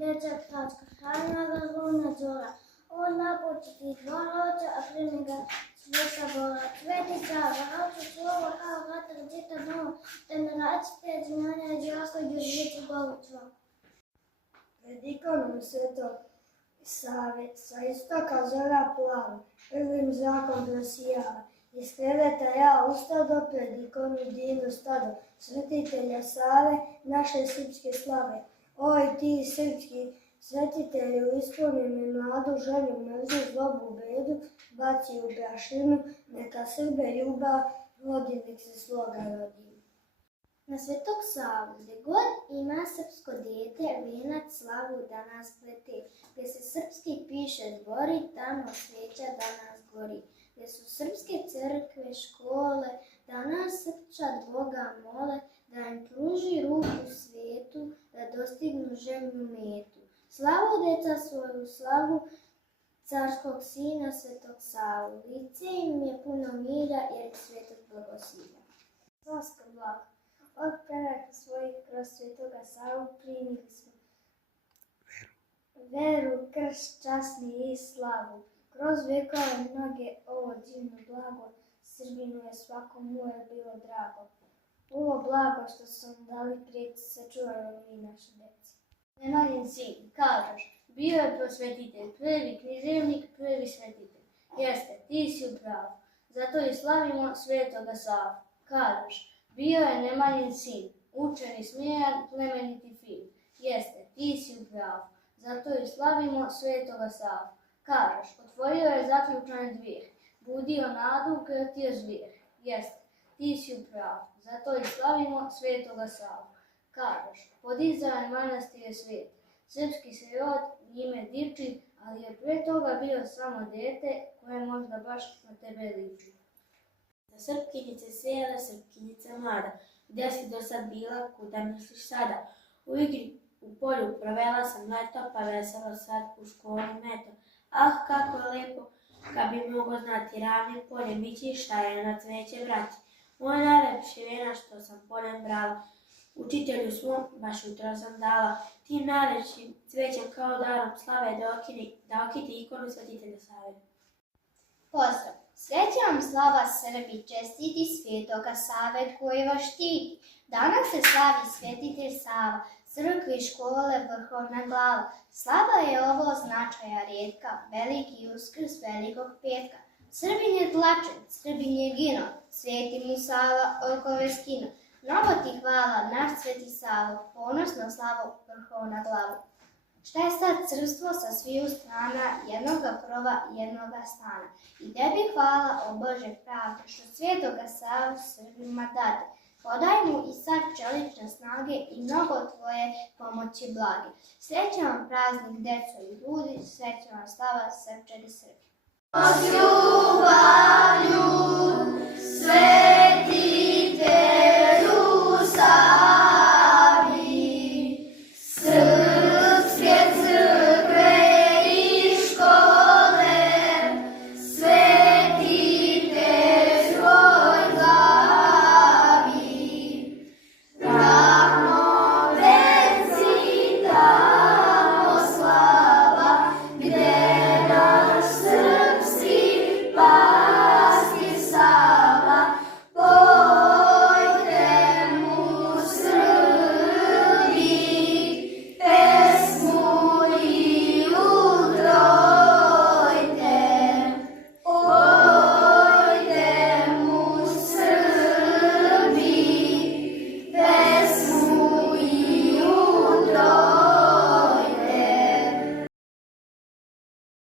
dečak Hrvatska hrana razumna zora. On napočiti dva roča, a primi ga sveta bora. Sveti Sava, roču slovo, kao vratar džita doma, te na racite znanja džako džužvicu govučva. Pred ikonom Svetog Save, sa istoka zora plava, prvim zrakom prosijava. Iz kreveta ja ustado, pred ikonu divno stado, svetitelja Save, naše srpske slave. Oj ti srpski svetitelju, ispuni mi mladu želju, mržnju, zlobu, bedu, baci u prašinu, neka Srbe ljubav vodi, nek se sloga rodi. Na Svetog Savu, gde god ima srpsko dete, venac slavu danas plete. Gde se srpski piše zbori, tamo sveća danas gori. Gde su srpske crkve, škole, danas srpčad Boga mole, da im pruži ruku svetu, da dostignu željnu metu. Slavu deca svoju, slavu carskog sina Svetog Savu. Lice im je puno mira, jer svetog blagosilja. Slaska blaga, od peraka svojih kroz Svetoga Savu primili smo veru, krst, časni i slavu. Kroz vekove mnoge ovo divno blago, Srbinu je svakom uvek bilo drago. Ovo blago što sam dali preci, sačuvajmo mi naše dece. Nemanjin sin, kažeš, bio je prosvetitelj, prvi književnik, prvi svetitelj. Jeste, ti si upravo, zato i slavimo Svetoga Savu. Kažeš, bio je Nemanjin sin, učen i smijan, plemeniti fin. Jeste, ti si upravo, zato i slavimo Svetoga Savu. Kažeš, otvorio je zaključane dvije, budio nadu, krtio zvijeh. Jeste, ti si upravo, zato i slavimo Svetoga Savu. Kažeš, podizao je manastire svijet, srpski se rod njime diči, ali je pre toga bio samo dete koje možda baš na tebe liči. Za Srpkinjice svijele, Srpkinjice mlada, gdje si do sad bila, kuda misliš sada? U igri u polju provela sam leto, pa veselo sad u školu meto. Ah, kako je lepo, kad bi mogo znati, ravnim poljem ići, šta je na cveće vrati. Moj najlepši venac što sam poljem brala, učitelju svom baš jutro sam dala, tim najlepšim cvećem kao darom slave da okiti ikonu svetitelja Save. Pozdrav! Sreća vam slava Srbi, čestiti Svetoga Save koji vas štiti. Danas se slavi svetitelj Sava, crkve i škole vrhovna glava. Slava je ovo značaja rijetka, veliki uskrs velikog petka. Srbin je tlačen, Srbin je gino, sveti mu Sava okove skino. Mnogo ti hvala, naš sveti Savo, ponosno slavu vrhovna glavu. Šta je sad crstvo sa sviju strana, jednoga krova, jednoga stana? I tebi hvala, o Bože pravde, što Svetoga Savu Srbima dade. Podaj mu i sad čelične snage i mnogo tvoje pomoći blage. Srećan vam praznik, deco i ljudi, srećan vam slava Srpčani Srbi. S ljubavlju, svetitelju Savu.